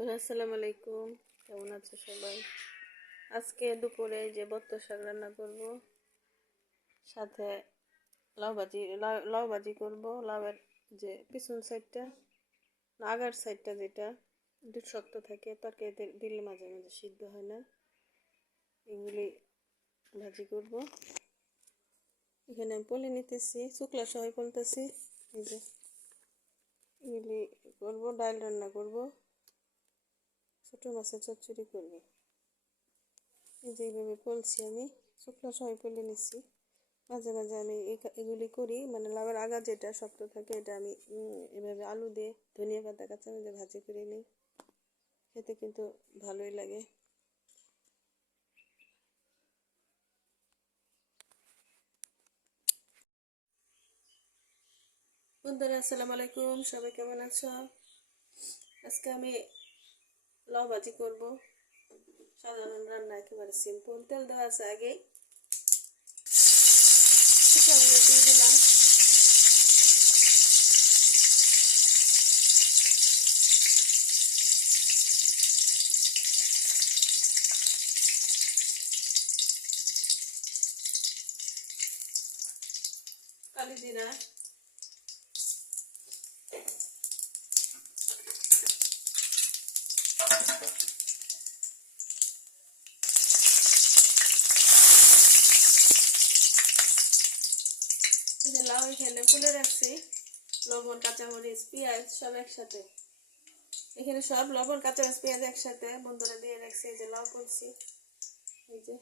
বন্ধুরা আসসালামু আলাইকুম, কেমন আছো সবাই? আজকে দুপুরে যে বত্ত শাক রান্না করব, সাথে লাউ ভাজি করব। লাউয়ের যে পিছন সাইডটা, আগার সাইডটা যেটা একটু শক্ত থাকে, তাকে দিলে মাঝে মাঝে সিদ্ধ হয় না, এগুলি ভাজি করব। এখানে আমি পলে নিতেছি, শুকলা সহ পলতেছি। এই যে এগুলি করবো, ডাল রান্না করব, ছোটো মাছের চচ্চড়ি করব। এই যে এইভাবে পলছি, আমি শুকনো সবাই পলে নিচ্ছি। মাঝে মাঝে আমি এগুলি করি, মানে লাউয়ের আগা যেটা শক্ত থাকে এটা আমি এভাবে আলু দিয়ে ধনিয়া পাতা কাঁচামরিচ ভাজি করে নিই, খেতে কিন্তু ভালোই লাগে। বন্ধুরা আসসালামু আলাইকুম, সবাই কেমন আছো? আজকে আমি লাউ ভাজি করব, সাধারণ রান্না, একেবারে সিম্পল। তেল দেওয়া আছে আগেই, দিয়ে দিলাম। কালি জিরা, লাউ এখানে তুলে রাখছি, লবণ, কাঁচামরিচ, পেঁয়াজ সব একসাথে। এখানে সব লবণ, কাঁচামরিচ, পেঁয়াজ একসাথে বন্ধুরা দিয়ে রাখছি। এই যে লাউ করছি, এই যে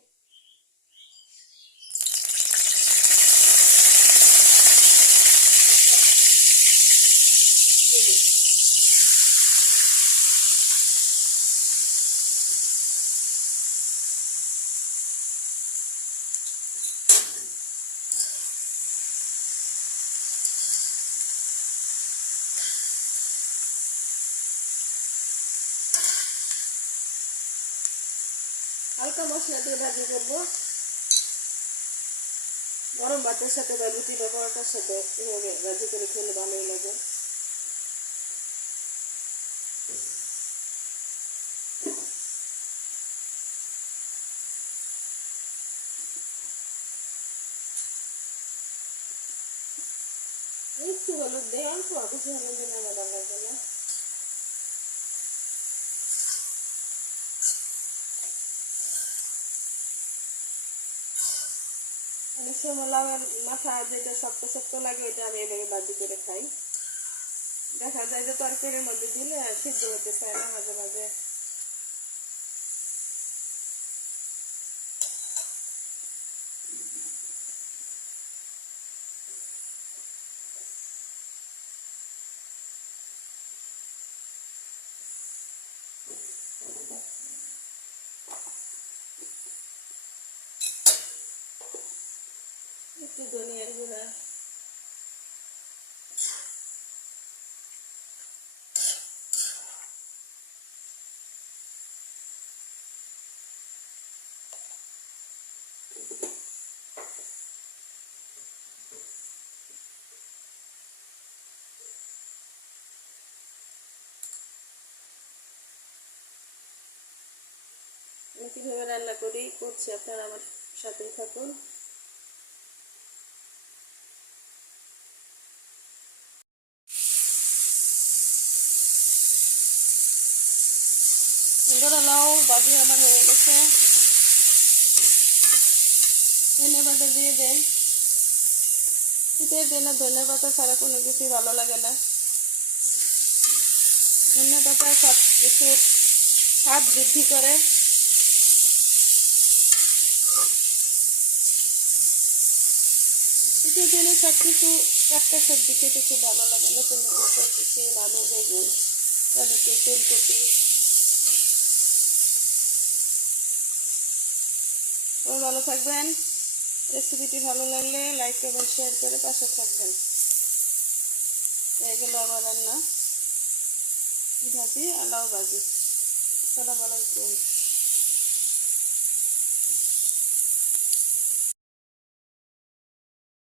হালকা মশলা দিয়ে ভাজি করবো। গরম ভাতের সাথে বা রুটি বা পরোটার সাথে এভাবে ভাজি করে খেলে ভালোই লাগে। একটু হলুদ দেয়, অল্প, বেশি হলুদ দিলে আমার ভালো লাগবে না। অনেক সময় লাউয়ের মাথা যেটা শক্ত শক্ত লাগে, এটা আমি এভাবে ভাজি করে খাই। দেখা যায় যে তরকারির মধ্যে দিলে সিদ্ধ হতে চায় না মাঝে মাঝে। একটু ধনিয়ার গুঁড়া, আমি কীভাবে রান্না করছি, আপনারা আমার সাথেই থাকুন। লাউ ভাজি আমার হয়ে গেছে, ধনে পাতা দিয়ে দেন। শীতের দিনে ধনে পাতা ছাড়া কোনো কিছুই ভালো লাগে না। ধনে পাতা সব কিছুর স্বাদ বৃদ্ধি করে। শীতের দিনে সব কিছু একটা সবজি খেতে খুব ভালো লাগে। নতুন নতুন সবজি, সিম, আলু, বেগুন, টমেটো, ফুলকপি। সবাই ভালো থাকবেন। রেসিপিটি ভালো লাগলে লাইক এবং শেয়ার করে পাশে থাকবেন। এগুলো আমার রান্না ভাজি আর লাউ ভাজি। আসসালামু আলাইকুম।